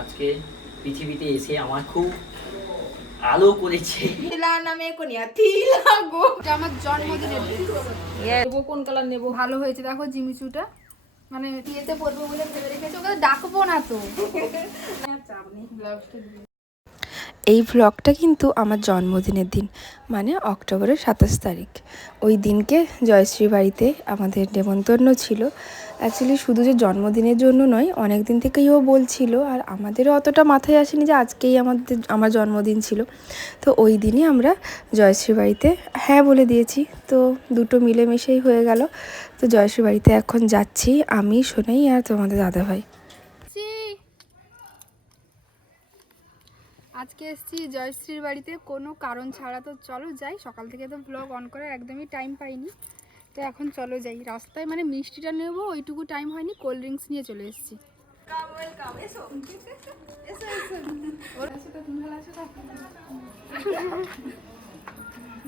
আজকে পৃথিবীতে এসে আমার খুব আলো করেছে। নামে কোনিয়া থিলা গো আমার জন্মদিনের দিন। নেবো কোন কালার নেবো? ভালো হয়েছে দেখো জিমিচুটা, মানে বিয়েতে পরবো বলে ভেবে রেখেছে, ওকে ডাকবো না তো। এই ভ্লগটা কিন্তু আমার জন্মদিনের দিন, মানে অক্টোবরের 27 তারিখ। ওই দিনকে জয়শ্রী বাড়িতে আমাদের নেমন্তন্ন ছিল। অ্যাকচুয়ালি শুধু যে জন্মদিনের জন্য নয়, অনেক দিন থেকেই ও বলছিল, আর আমাদেরও অতটা মাথায় আসেনি যে আজকেই আমার জন্মদিন ছিল। তো ওই দিনই আমরা জয়শ্রী বাড়িতে হ্যাঁ বলে দিয়েছি, তো দুটো মিলেমিশেই হয়ে গেল। তো জয়শ্রী বাড়িতে এখন যাচ্ছি আমি, সোনাই আর তোমাদের দাদাভাই। আজকে এসেছি জয়শ্রীর বাড়িতে কোনো কারণ ছাড়া, তো চলো যাই। সকাল থেকে তো ব্লগ অন করার একদমই টাইম পাইনি, তো এখন চলো যাই। রাস্তায় মানে মিষ্টিটা নেবো ওইটুকু টাইম হয়নি, কোল্ড ড্রিঙ্কস নিয়ে চলে এসেছি।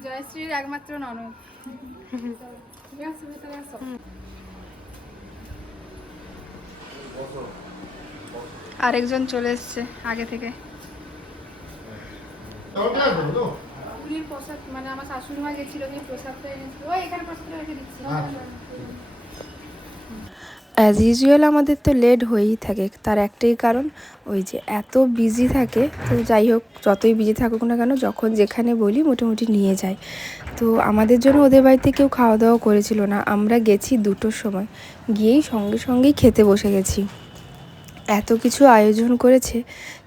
জয়শ্রীর একমাত্র ননদ। আরেকজন চলে এসছে আগে থেকে। পুরীর প্রসাদ, মানে আমার শাশুড়ি মা গেছিল, দিয়ে প্রসাদটা এনেছিল। ওই এখানে প্রসাদটা রেখে দিচ্ছি। অ্যাজ ইউজুয়াল আমাদের তো লেট হয়েই থাকে, তার একটাই কারণ ওই যে এত বিজি থাকে। তো যাই হোক, যতই বিজি থাকুক না কেন, যখন যেখানে বলি মোটামুটি নিয়ে যায়। তো আমাদের জন্য ওদের বাড়িতে কেউ খাওয়া দাওয়া করেছিল না, আমরা গেছি 2টোর সময়, গিয়েই সঙ্গেই খেতে বসে গেছি। এত কিছু আয়োজন করেছে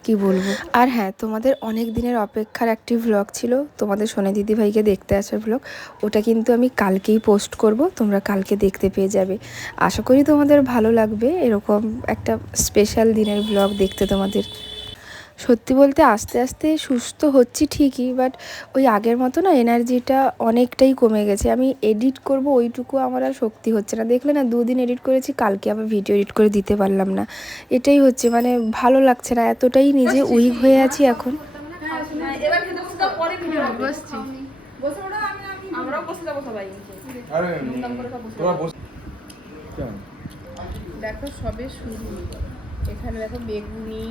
কি বলবো। আর হ্যাঁ, তোমাদের অনেক দিনের অপেক্ষার একটি ভ্লগ ছিল, তোমাদের সোনা দিদিভাইকে দেখতে আসার ভ্লগ। ওটা কিন্তু আমি কালকেই পোস্ট করব, তোমরা কালকে দেখতে পেয়ে যাবে। আশা করি তোমাদের ভালো লাগবে এরকম একটা স্পেশাল দিনের ভ্লগ দেখতে তোমাদের। সত্যি বলতে আস্তে আস্তে সুস্থ হচ্ছি ঠিকই, বাট ওই আগের মতো না এনার্জিটা অনেকটাই কমে গেছে। আমি এডিট করব ওইটুকু আমার আর শক্তি হচ্ছে না। দেখলে না, 2 দিন এডিট করেছি, কালকে আবার ভিডিও এডিট করে দিতে পারলাম না। এটাই হচ্ছে, মানে ভালো লাগছে না, এতটাই নিজে উইক হয়ে আছি এখন। দেখো সবে শুরু। এখানে দেখো বেগুনি,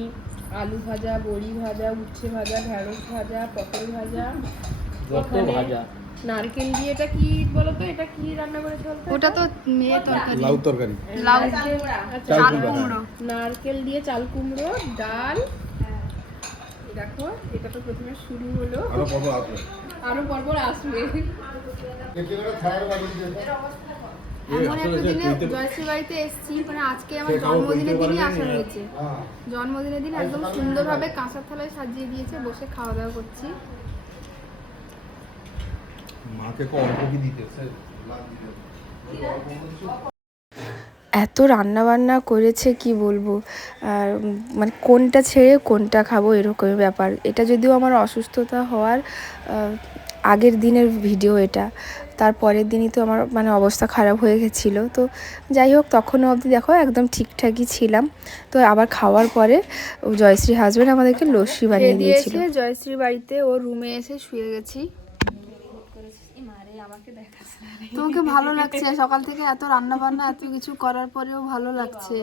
আলু ভাজা, বড়ি ভাজা, উচ্ছে ভাজা, ঢেঁড়স ভাজা, পটল ভাজা, নারকেল দিয়ে। এটা কি বলতো, এটা কি রান্না করেছে? ওটা তো মেয়ে তরকারি, লাউ তরকারি, লাউ চাল কুমড়ো, নারকেল দিয়ে চাল কুমড়ো, ডাল। দেখো এটা তো প্রথমে শুরু হলো, আরো পরপর আসবে। এমন একটা দিনে জয়শ্রী বাড়িতে এসেছি, মানে আজকে আমার জন্মদিনের দিনই আসা হয়েছে। জন্মদিনের দিন একদম সুন্দরভাবে কাঁসার থালায় সাজিয়ে দিয়েছে, বসে খাওয়া দাওয়া করছি। এত রান্না বান্না করেছে কি বলবো। আর মানে কোনটা ছেড়ে কোনটা খাবো এরকমই ব্যাপার। এটা যদিও আমার অসুস্থতা হওয়ার আগের দিনের ভিডিও, এটা তার পরের দিনই তো আমার মানে অবস্থা খারাপ হয়ে গেছিলো। তো যাই হোক, তখনও অবধি দেখো একদম ঠিকঠাকই ছিলাম। তো আবার খাওয়ার পরে জয়শ্রী হাজবেন্ড আমাদেরকে লস্যি বানিয়ে দিয়েছিল। জয়শ্রীর বাড়িতে ওর রুমে এসে শুয়ে গেছি। তোমাকে ভালো লাগছে? সকাল থেকে এত রান্না বান্না এত কিছু করার পরেও ভালো লাগছে?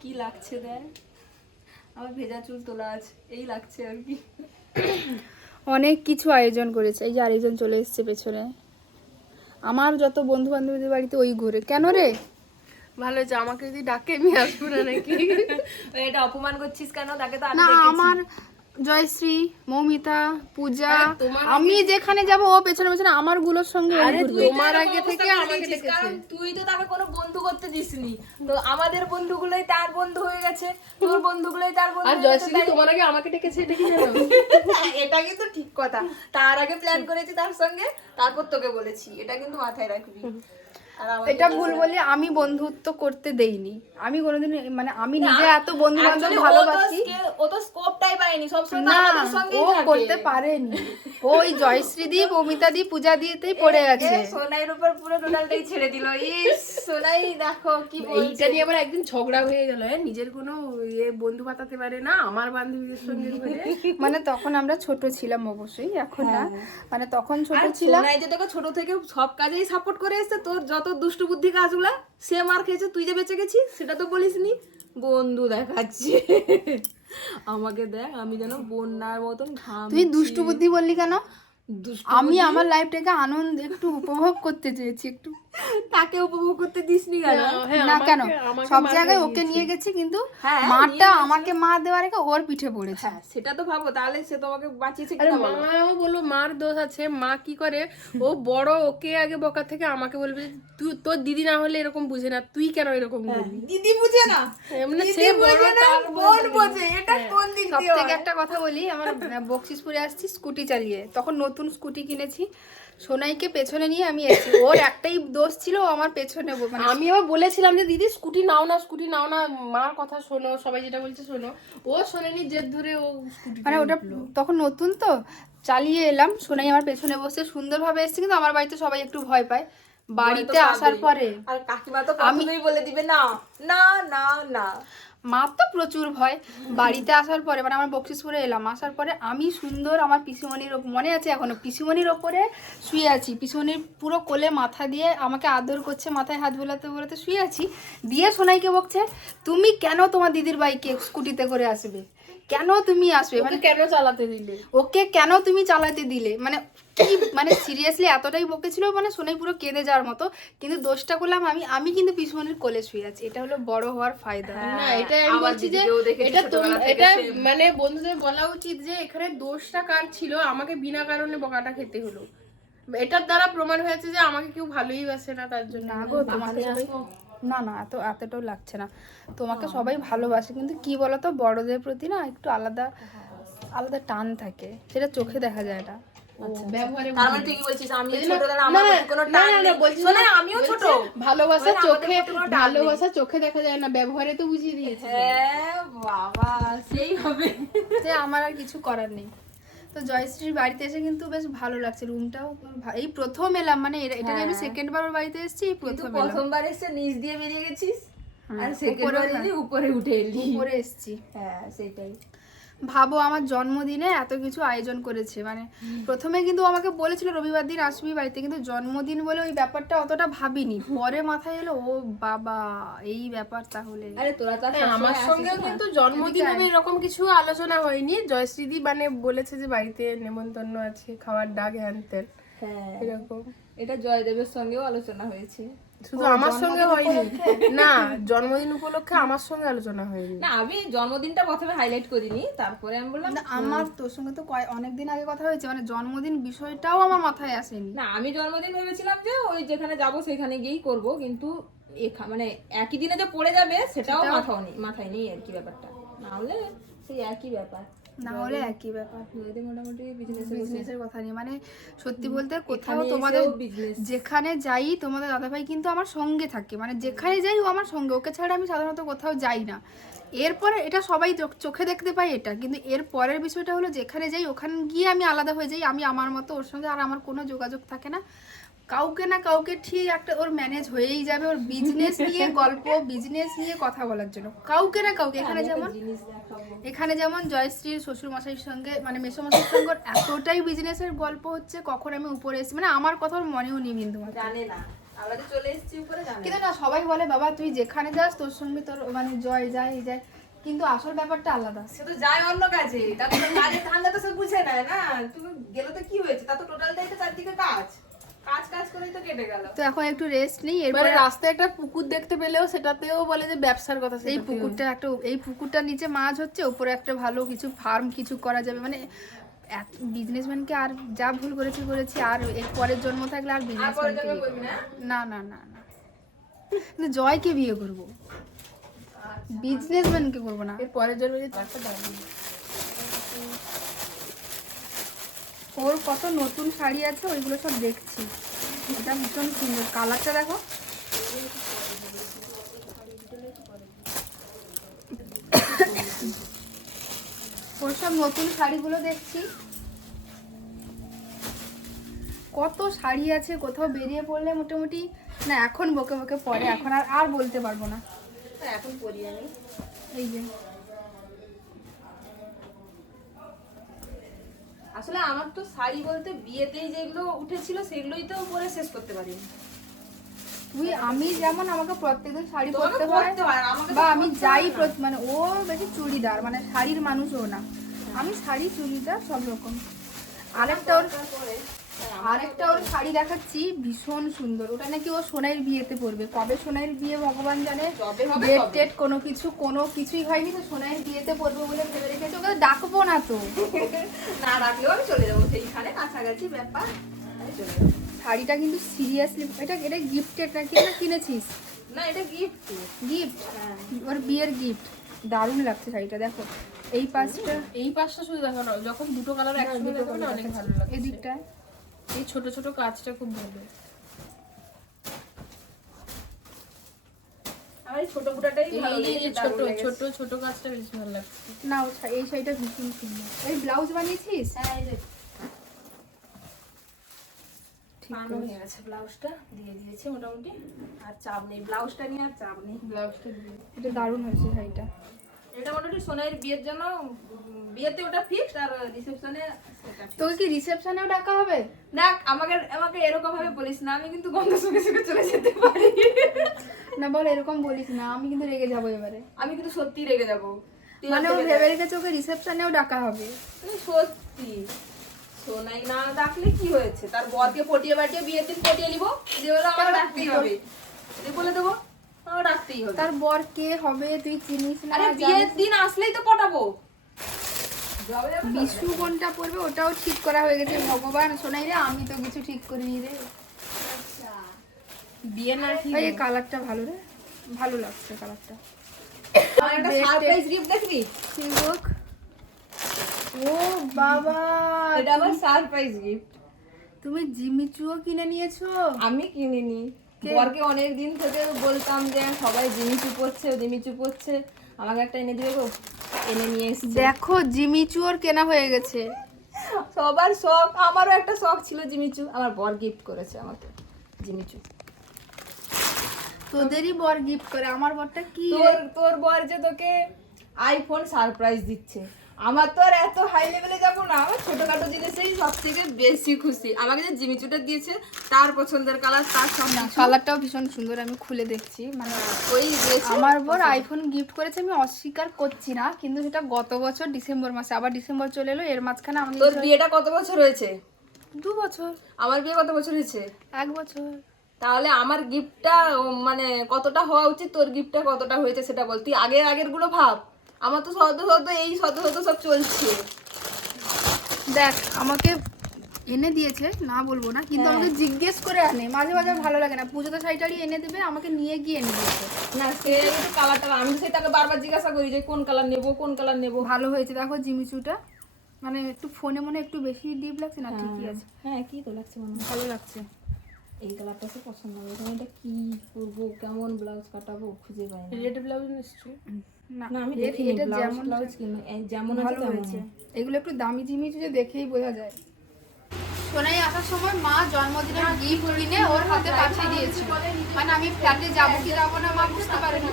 কি লাগছে দেখ, আমার ভেজা চুল তোলা আছে, এই লাগছে আর কি। অনেক কিছু আয়োজন করেছে। এই যে আরেকজন চলে এসেছে পেছনে। আমার যত বন্ধু বান্ধবীদের বাড়িতে ওই ঘুরে। কেন রে? ভালো হয়েছে, আমাকে যদি ডাকে আমি আসবো না নাকি? এটা অপমান করছিস কেন? তাকে তো আমি না, দেখেছি। আমার জয়শ্রী, মৌমিতা, পূজা, আমি যেখানে যাব ও পেছনে পেছনে আমার গুলোর সঙ্গে তোমার আগে থেকে আমাকে ডেকেছে, কারণ তুই তো তাকে কোনো বন্ধু করতে দিসনি। তো আমাদের বন্ধুগুলোই তার বন্ধু হয়ে গেছে, তোর বন্ধুগুলোই তার বন্ধু। আর জয়শ্রী তোমার আগে আমাকে ডেকেছে, এটা কি জানো? এটা কিন্তু ঠিক কথা। তার আগে প্ল্যান করেছি তার সঙ্গে, তারপর তোকে বলেছি। এটা কিন্তু মাথায় রাখবি। এটা ভুল বলি, আমি বন্ধুত্ব করতে দেইনি। আমি কোনোদিন, মানে আমি নিজে এত বন্ধু বান্ধব ভালোবাসি। ও তো স্কোপটাই পায়নি, সব সময় না, আমাদের সঙ্গেই ও থাকে। করতে পারেনি। ওই জয়শ্রী দি, মৌমিতা দি, পূজা দিতেই পড়ে আছে। সোনাইয়ের উপর পুরো টোটালটাই ছেড়ে দিল। ইস, সোনাই দেখো কি বলছে। এইটা নিয়ে আবার একদিন ঝগড়া হয়ে গেল। নিজের কোনো বন্ধু পাতাতে পারে না, আমার বান্ধবীদের সঙ্গে মানে তখন আমরা ছোট ছিলাম অবশ্যই, এখন না। মানে তখন ছোট ছিলাম। সোনাই যে তোকে ছোট থেকে সব কাজেই সাপোর্ট করে এসেছে, তোর যত দুষ্টু বুদ্ধি কাজগুলা সে মার খেয়েছে, তুই যে বেঁচে গেছিস সেটা তো বলিসনি। বন্ধু দেখাচ্ছে আমাকে, দেখ আমি যেন বন্যার মতন ঘাম। তুই দুষ্টু বুদ্ধি বললি কেন? আমি আমার লাইফটাকে আনন্দ একটু উপভোগ করতে চেয়েছি, একটু তাকে উপভোগ করতে দিসনি কেন? না কেন, সব জায়গায় ওকে নিয়ে গেছি কিন্তু মাটা আমাকে মা দেওয়ার আগে ওর পিঠে পড়েছে। হ্যাঁ সেটা তো ভাবো, তাহলে সে তোমাকে বাঁচিয়েছে আরে কিনা বলো? মাও বলবো মার দোষ আছে। মা কি করে, ও বড়, ওকে আগে বকা থেকে আমাকে বলবে যে তুই তোর দিদি না হলে এরকম বুঝে না, তুই কেন এরকম করবি? দিদি বুঝে না, এমনি সে বড় তার বোন বোঝে। এটা কোন দিক সব দিয়ে থেকে একটা কথা বলি, আমার বকশিসপুরে আসছি স্কুটি চালিয়ে, তখন নতুন স্কুটি কিনেছি, সোনাইকে পেছনে নিয়ে আমি এসেছি, ওর একটাই দোষ ছিল, ও আমার পেছনে মানে আমি আবার বলেছিলাম যে দিদি স্কুটি নাও না, স্কুটি নাও না, মার কথা শোনো, সবাই যেটা বলছে শোনো। ও শোনেনি, জেদ ধরে ও স্কুটি মানে ওটা তখন নতুন তো চালিয়ে এলাম, সোনাই আমার পেছনে বসে সুন্দরভাবে এসেছে, কিন্তু আমার বাড়িতে সবাই একটু ভয় পায়। বাড়িতে আসার পরে আর কাকিমা তো প্রথমেই বলে দিবে না না না না, মার তো প্রচুর ভয়। বাড়িতে আসার পরে মানে আমার বকশিসপুরে এলাম, আসার পরে আমি সুন্দর আমার পিসিমণির মনে আছে এখনো, পিসিমণির ওপরে শুয়ে আছি, পিসিমণির পুরো কোলে মাথা দিয়ে আমাকে আদর করছে, মাথায় হাত বোলাতে বোলাতে শুয়ে আছি, দিয়ে সোনাইকে বকছে তুমি কেন তোমার দিদির বাইকে স্কুটিতে করে আসবে, কেন তুমি আসবে, মানে কেন চালাতে দিলে, ওকে কেন তুমি চালাতে দিলে, মানে কি মানে সিরিয়াসলি এতটাই বকেছিল, মানে সোনাই পুরো কেঁদে যাওয়ার মতো। কিন্তু দোষটা করলাম আমি কিন্তু পিসুমনির কোলে শুয়ে আছি, এটা হলো বড় হওয়ার ফায়দা। না এটা আমি বলছি যে এটা এটা মানে বন্ধুদের বলা উচিত যে এখানে দোষটা কার ছিল, আমাকে বিনা কারণে বকাটা খেতে হলো। এটার দ্বারা প্রমাণ হয়েছে যে আমাকে কেউ ভালোই বাসে না, তার জন্য। না গো, তোমাকে সবাই না না এতটাও লাগছে না, তোমাকে সবাই ভালোবাসে, কিন্তু কি বলতো বড়দের প্রতি না একটু আলাদা আলাদা টান থাকে, সেটা চোখে দেখা যায় না। ব্যবহারে তার মানে তুই কি বলছিস আমি ছোট, তাহলে আমার প্রতি কোনো টান নেই? বলছিস না আমিও ছোট। ভালোবাসা চোখে দেখা যায় না, ব্যবহারে তো বুঝিয়ে দিয়েছে। হ্যাঁ বাবা সেই হবে। যে আমার আর কিছু করার নেই। তো জয়শ্রীর বাড়িতে এসে কিন্তু বেশ ভালো লাগছে, রুমটাও এই প্রথম এলাম, মানে এটা আমি সেকেন্ড বার ওর বাড়িতে এসেছি, এই প্রথমবার এসে নিচ দিয়ে বেরিয়ে গেছিস, আর সেকেন্ড বার এলি উপরে উঠে এলি, উপরে এসেছি। হ্যাঁ সেটাই। ভাবো আমার জন্মদিনে এত কিছু আয়োজন করেছে, মানে প্রথমে কিন্তু আমাকে বলেছিল রবিবার দিন আসবি বাড়িতে, কিন্তু জন্মদিন বলে ওই ব্যাপারটা অতটা ভাবিনি, পরে মাথায় এলো ও বাবা এই ব্যাপার। তাহলে আরে তোরা তো আমার সঙ্গেও কিন্তু জন্মদিন হবে এরকম কিছু আলোচনা হয়নি। জয়শ্রীদি মানে বলেছে যে বাড়িতে নেমন্তন্ন আছে, খাওয়ার ডাক হ্যান ত্যান, হ্যাঁ এরকম। এটা জয়দেবের সঙ্গেও আলোচনা হয়েছে, শুধু আমার সঙ্গে হয়নি, না জন্মদিন উপলক্ষে আমার সঙ্গে আলোচনা হয়নি। না আমি জন্মদিনটা প্রথমে হাইলাইট করিনি, তারপরে আমি বললাম আমার তোর সঙ্গে তো অনেকদিন আগে কথা হয়েছে, মানে জন্মদিন বিষয়টাও আমার মাথায় আসেনি। না আমি জন্মদিন ভেবেছিলাম যে ওই যেখানে যাব সেখানে গিয়েই করব, কিন্তু মানে একই দিনে যে পড়ে যাবে সেটাও মাথায় নেই আর কি ব্যাপারটা, না হলে সেই একই ব্যাপার, না হলে একই ব্যাপার। মোটামুটি বিজনেসের কথা নিয়ে মানে সত্যি বলতে কোথাও তোমাদের যেখানে যাই তোমাদের দাদাভাই কিন্তু আমার সঙ্গে থাকে, মানে যেখানে যাই ও আমার সঙ্গে, ওকে ছাড়া আমি সাধারণত কোথাও যাই না। এরপরে এটা সবাই চোখে দেখতে পাই এটা, কিন্তু এর পরের বিষয়টা হলো যেখানে যাই ওখানে গিয়ে আমি আলাদা হয়ে যাই, আমি আমার মতো, ওর সঙ্গে আর আমার কোনো যোগাযোগ থাকে না। কাউকে না কাউকে ঠিক একটা ওর ম্যানেজ হয়েই যাবে, ওর বিজনেস নিয়ে গল্প, বিজনেস নিয়ে কথা বলার জন্য কাউকে না কাউকে। এখানে যেমন জয়শ্রীর শ্বশুরমশাইয়ের সঙ্গে মানে মেসোমশাইয়ের সঙ্গে এতটাই বিজনেসের গল্প হচ্ছে, কখন আমি উপরে এসেছি মানে আমার কথা ওর মনেও নেই, কিন্তু জানে না আমরা তো চলে এসেছি উপরে, জানে কিন্তু না সবাই বলে বাবা তুই যেখানে যাস তোর সঙ্গে তোর মানে জয় যায় এই যায়, কিন্তু আসল ব্যাপারটা আলাদা। সে তো যায় অন্য কাজে, তা তো কাজের ধান্দা তো সে বুঝে নেয় না, তুমি গেলে তো কি হয়েছে, তা তো টোটালটাই তো চারদিকে কাজ করেই তো কেটে গেল। তো এখন একটু রেস্ট নেই, এরপরে রাস্তায় একটা পুকুর দেখতে পেলেও সেটাতেও বলে যে ব্যবসার কথা, এই পুকুরটার নিচে মাছ হচ্ছে, উপরে একটা ভালো কিছু ফার্ম কিছু করা যাবে, মানে বিজনেসম্যানকে আর যা ভুল করেছি আর এর পরের জন্ম থাকলে আর বিজনেসম্যানকে না না না না কিন্তু জয়কে বিয়ে করব, বিজনেসম্যানকে করব না। এর পরের জন্য ওর কত নতুন শাড়ি আছে ওইগুলো সব দেখছি, এটা ভীষণ সুন্দর, কালারটা দেখো। ওর সব নতুন শাড়িগুলো দেখছি, কত শাড়ি আছে, কোথাও বেরিয়ে পড়লে মোটামুটি না এখন বকে বকে পরে, এখন আর বলতে পারবো না, এখন পরি আমি। এই যে আসলে আমার তো শাড়ি বলতে বিয়েতেই যেগুলো উঠেছিল সেগুলোই তো পরে শেষ করতে পারিনি। তুই আমি যেমন আমাকে প্রত্যেকদিন শাড়ি পরতে হয় বা আমি যাই মানে ও বেশি চুড়িদার, মানে শাড়ির মানুষও না, আমি শাড়ি চুড়িদার সব রকম। আরেকটা ওর শাড়ি দেখাচ্ছি, ভীষণ সুন্দর। ওটা নাকি ও সোনাইয়ের বিয়েতে পরবে। কবে সোনাইয়ের বিয়ে ভগবান জানে, ডেট টেট কোনো কিছুই হয়নি, তো সোনাইয়ের বিয়েতে পরবে বলে ভেবে রেখেছে। ওকে ডাকবো না তো, না ডাকলেও আমি চলে যাবো, সেইখানে কাছাকাছি ব্যাপার, আমি চলে যাবো। শাড়িটা কিন্তু সিরিয়াসলি, এটা গিফটেড নাকি, না কিনেছিস? না এটা গিফট। ওর বিয়ের গিফট। দারুণ লাগছে শাড়িটা, দেখো এই পাশটা শুধু দেখো না, যখন দুটো কালার একসঙ্গে দেখো না অনেক ভালো লাগে। এদিকটা এই ছোট ছোট কাজটা খুব ভালো। আমার এই ছোট বুটাটাই ভালো এই লেগেছে, ছোট দারুণ লেগেছে। ছোট ছোট কাজটা বেশি ভালো লাগছে। না, এই শাড়িটা ভীষণ সুন্দর। এই ব্লাউজ বানিয়েছিস? হ্যাঁ এই যে বানানো হয়ে গেছে, ব্লাউজটা দিয়ে দিয়েছে মোটামুটি, আর চাপ নেই, ব্লাউজটা নিয়ে আর চাপ নেই। ব্লাউজটা দিয়ে এটা দারুণ হয়েছে শাড়িটা। এটা মোটামুটি সোনাইয়ের বিয়ের জন্য, বিয়েতে ওটা ফিক্সড, আর রিসেপশনে সেটা fixed। তোকে কি রিসেপশনেও ডাকা হবে? দেখ আমাকে এরকম ভাবে বলিস না, আমি কিন্তু গন্ধ শুকে শুকে চলে যেতে পারি। না বল, এরকম বলিস না, আমি কিন্তু রেগে যাবো এবারে। আমি কিন্তু সত্যি রেগে যাবো। তুই মানে ও আমাকে ভেবে রেখেছে ওকে রিসেপশনেও ডাকা হবে। তুই সত্যি সোনাই না ডাকলে কি হয়েছে, তার বরকে পটিয়ে বাটিয়ে বিয়ের দিন পটিয়ে নিবো, যে বলে আমার ডাকতেই হবে, যে বলে দেবো আমার ডাকতেই হবে। তার বর কে হবে তুই চিনিস না? আরে বিয়ের দিন আসলেই তো পটাবো। বিশু কোনটা পড়বে ওটাও ঠিক করা হয়ে গেছে। ভগবান শোনাই রে, আমি তো কিছু ঠিক করিনি রে। বিয়ে না ঠিক, এই কালারটা ভালো রে, ভালো লাগছে কালারটা। আমার একটা সারপ্রাইজ গিফট দেখবি? ঠিক। ও বাবা, এটা আমার সারপ্রাইজ গিফট। তুমি জিমিচুও কিনে নিয়েছো? আমি কিনিনি, বরকে অনেক দিন থেকে বলতাম যে সবাই জিমিচু পড়ছে, আমাকে একটা এনে দিবে গো, এনে নিয়ে এসেছি। দেখো জিমিচুর কেনা হয়ে গেছে। সবার শখ, আমারও একটা শখ ছিল জিমিচু, আমার বর গিফট করেছে আমাকে জিমিচু। তোদেরই বর গিফট করে, আমার বরটা কি? তোর বর যে তোকে আইফোন সারপ্রাইজ দিচ্ছে, আমার তো আর এত হাই লেভেলে যাবো না, আমার ছোটখাটো জিনিসেই সব থেকে বেশি খুশি। আমাকে যে জিমিচুটা দিয়েছে তার পছন্দের কালার, তার সব কালারটাও ভীষণ সুন্দর, আমি খুলে দেখছি। মানে ওই দিয়েছে। আমার বর আইফোন গিফট করেছে, আমি অস্বীকার করছি না, কিন্তু সেটা গত বছর ডিসেম্বর মাসে, আবার ডিসেম্বর চলে এলো, এর মাঝখানে আমাদের তোর বিয়েটা কত বছর হয়েছে? 2 বছর। আমার বিয়ে কত বছর হয়েছে? 1 বছর। তাহলে আমার গিফটটা মানে কতটা হওয়া উচিত, তোর গিফটটা কতটা হয়েছে সেটা বল। তুই আগের গুলো ভাব, আমার তো সদ্য সব চলছে। দেখ আমাকে এনে দিয়েছে, না বলবো না, কিন্তু আমাকে জিজ্ঞেস করে আনে, মাঝে মাঝে ভালো লাগে না। পুজোতে শাড়িটারি এনে দেবে, আমাকে নিয়ে গিয়ে এনে দিয়েছে। না সে কালারটা, আমি তো সেটাকে বারবার জিজ্ঞাসা করি যে কোন কালার নেবো। ভালো হয়েছে দেখো জিমিচুটা, মানে একটু ফোনে মনে একটু বেশি ডিপ লাগছে না, ঠিকই আছে। হ্যাঁ কি তো লাগছে মনে হয়, ভালো লাগছে। এই কালারটা তো পছন্দ হবে। এটা কি করবো, কেমন ব্লাউজ কাটাবো খুঁজে পাই না। রেড ব্লাউজ নিশ্চয়ই না না আমি দেখিনি, এটা ব্লাউজ কিনো যেমন ভালো আছে হয়েছে। এগুলো একটু দামি জিমিচু, যে দেখেই বোঝা যায়। সোনাই আসার সময় মা জন্মদিনের গিফট কিনে ওর হাতে পাঠিয়ে দিয়েছিল, মানে আমি ফ্ল্যাটে যাবো কি যাবো না মা বুঝতে পারিনি।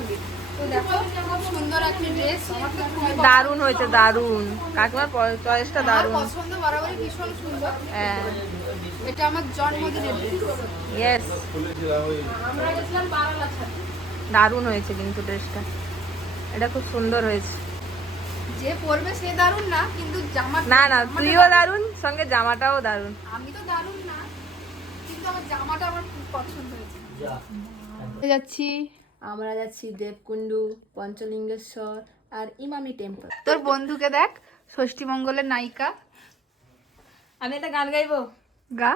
তো দেখো খুব সুন্দর একটা ড্রেস, আমার তো খুবই দারুণ হয়েছে, দারুণ। কাকিমার চয়েসটা আমার দারুণ। পছন্দ, বরাবরই ভীষণ সুন্দর। হ্যাঁ এটা আমার জন্মদিনের ড্রেস। ইয়েস, আমরা গেছিলাম বারালাছাতে। দারুণ হয়েছে কিন্তু ড্রেসটা, এটা খুব সুন্দর হয়েছে। যে পরবে সে দারুণ না, কিন্তু জামা না তুইও দারুণ, সঙ্গে জামাটাও দারুণ। আমি তো দারুণ না, কিন্তু আমার জামাটা আমার খুব পছন্দ হয়েছে। যা যাচ্ছি, আমরা যাচ্ছি দেবকুণ্ডু, পঞ্চলিঙ্গেশ্বর আর ইমামি টেম্পল। তোর বন্ধুকে দেখ, ষষ্ঠী মঙ্গলের নায়িকা। আমি একটা গান গাইবো? গা।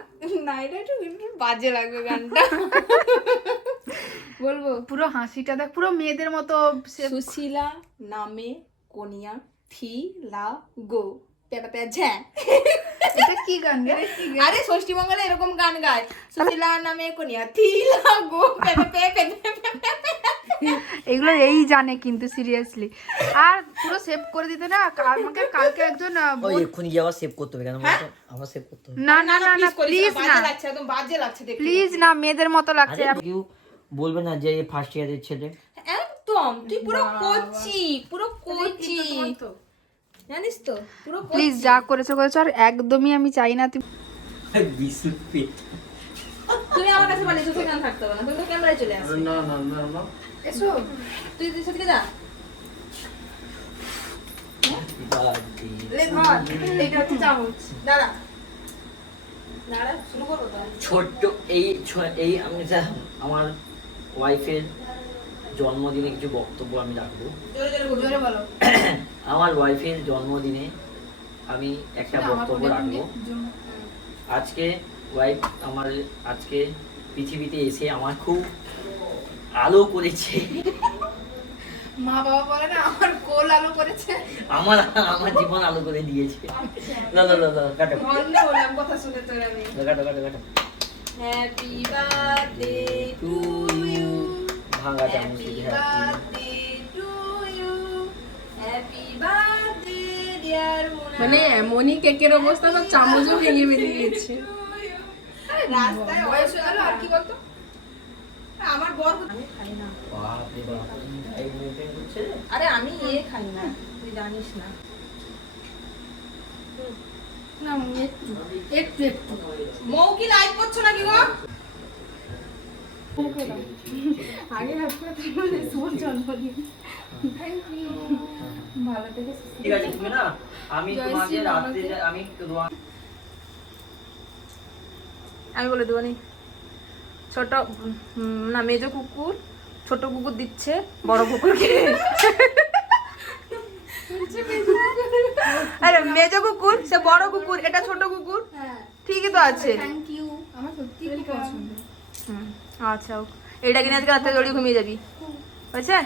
না এটা একটু বাজে লাগবে গানটা। বলবো? পুরো হাসিটা দেখ, পুরো মেয়েদের মতো। সুশীলা নামে কনিয়া থি লা গো পেপা ঝ্যা। এটা কি গান রে? আরে ষষ্ঠী মঙ্গলে এরকম গান গায়, সুশীলা নামে কনিয়া থি লা গো পেপা পেপা। এগুলো এই জানে কিন্তু সিরিয়াসলি। আর পুরো সেভ করে দিতে না, আমাকে কালকে একজন ওই এক্ষুনি গিয়ে আবার সেভ করতে হবে কেন বলতো? আবার সেভ করতে হবে। না না না না প্লিজ না, বাজে লাগছে, একদম বাজে লাগছে দেখতে। প্লিজ না, মেয়েদের মতো লাগছে। আরে কেউ বলবে না যে ফার্স্ট ইয়ারের ছেলে। একদম তুই পুরো কোচি, জানিস তো, পুরো প্লিজ যা করেছো করেছো, আর একদমই আমি চাই না তুমি। বিশুর পেট তুমি আমার কাছে বানিয়েছো, সেখানে থাকতে হবে না, তুমি তো ক্যামেরায় চলে আসো। না না না না এসো, তুই সেদিকে যা। এইটা হচ্ছে চামচ। দাঁড়া দাঁড়া, শুরু করবো তো। ছোট্ট এই আমি আমার ওয়াইফের জন্মদিনে কিছু বক্তব্য আমি রাখবো। জোরে জোরে বলো, জোরে বলো। আমার ওয়াইফের জন্মদিনে আমি একটা বক্তব্য রাখবো। আজকে ওয়াইফ আমার আজকে পৃথিবীতে এসে আমার খুব আলো করেছে। মা বাবা বলে না আমার কোল আলো করেছে। আমার জীবন আলো করে দিয়েছে। লা লা লা লা কাটো অন্য বললাম কথা শুনে তোর আমি। কাটো কাটো কাটো। হ্যাপি বার্থডে টু ইউ, ভাঙা চামচ হ্যাপি দিয়ে birthday to you, happy birthday dear Muna. মানে এমনই কেকের অবস্থা, তো চামচও ভেঙে বেরিয়ে গেছে। রাস্তায় বয়স হয়ে গেল, আর কি বলতো? আমার বর আমি খাই না। বাপ রে বাপ, এই মেনটেন করছে রে। আরে আমি খাই না, তুই জানিস না। না একটু একটু একটু মৌ কি লাইক করছো নাকি গো? আগে ভাবতে মানে সোর জন্মদিন। Thank you. ভালো থেকে ঠিক আছে, তুমি না আমি তোমাকে রাতে আমি আমি বলে দেবো নি। ছোট না মেজো কুকুর, ছোট কুকুর দিচ্ছে বড় কুকুরকে। আরে মেজো কুকুর সে বড় কুকুর, এটা ছোট কুকুর, ঠিকই তো আছে। Thank you. আমার সত্যি খুব পছন্দ। আচ্ছা, এটা কিনে আজকে রাতে জড়িয়ে ঘুমিয়ে যাবি, হয়েছে?